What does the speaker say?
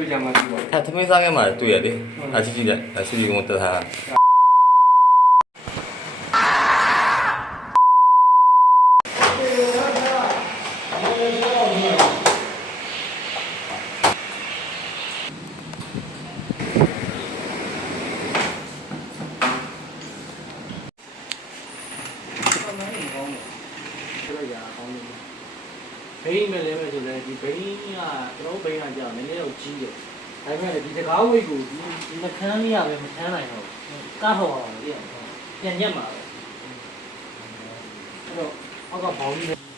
ပြကြမှာရှိပါ 他没啥干嘛，对呀的，他自己的，他自己跟我得他。ဘိန်းမဲ့လဲမဲ့ဆိုလဲဒီဘိန်းကကျွန်တော်ဘိန်းကကြောက်နည်းနည်းတော့ကြီးတယ်ဒါပေမဲ့ဒီတကားဝိတ်ကိုဒီမခန်းလေးရပဲမခန်းနိုင်တော့ကားထော်အောင်လေပြန်ညက်မှာပဲအဲ့တော့အောက်ကဘောင်းကြီး